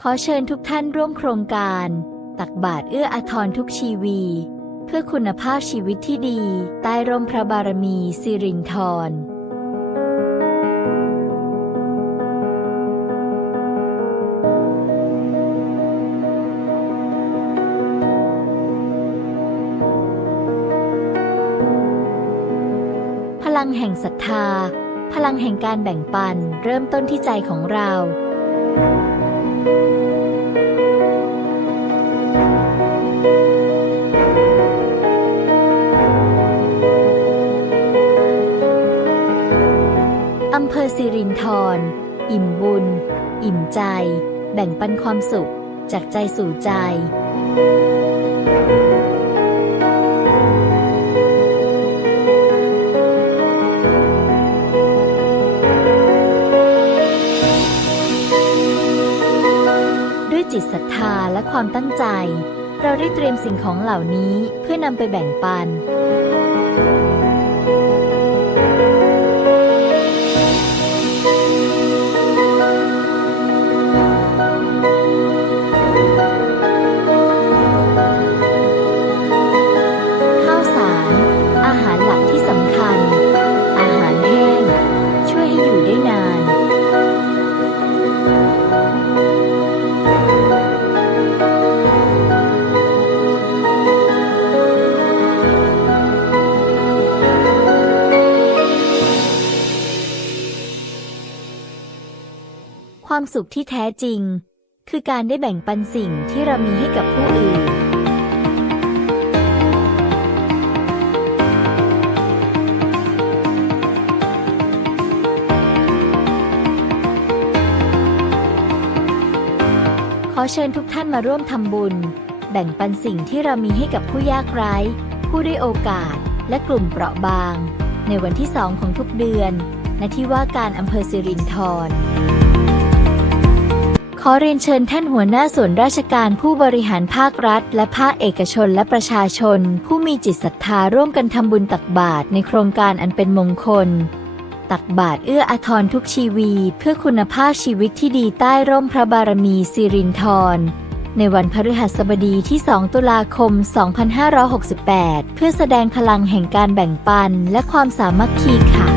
ขอเชิญทุกท่านร่วมโครงการ ตักบาตรเอื้ออาทรทุกชีวี เพื่อคุณภาพชีวิตที่ดี ใต้ร่มพระบารมีสิรินธรพลังแห่งศรัทธา พลังแห่งการแบ่งปัน เริ่มต้นที่ใจของเรา อำเภอสิรินธรอิ่มบุญ อิ่มใจ แบ่งปันความสุข จากใจสู่ใจ จิตศรัทธาและความตั้งใจ เราได้เตรียมสิ่งของเหล่านี้เพื่อนำไปแบ่งปัน ความสุขที่แท้จริง คือการได้แบ่งปันสิ่งที่เรามีให้กับผู้อื่น ขอเชิญทุกท่านมาร่วมทำบุญ แบ่งปันสิ่งที่เรามีให้กับผู้ยากไร้ ผู้ได้โอกาส และกลุ่มเปราะบาง ในวันที่สองของทุกเดือนณที่ว่าการอำเภอสิรินธร ขอเรียนเชิญท่านหัวหน้าส่วนราชการผู้บริหารภาครัฐ และภาคเอกชนและประชาชน ผู้มีจิตศรัทธาร่วมกันทำบุญตักบาตรในโครงการอันเป็นมงคล ตักบาตรเอื้ออาทรทุกชีวีเพื่อคุณภาพชีวิตที่ดีใต้ร่มพระบารมีสิรินธรในวันพฤหัสบดีที่ 2 ตุลาคม 2568 เพื่อแสดงพลังแห่งการแบ่งปันและความสามัคคีค่ะ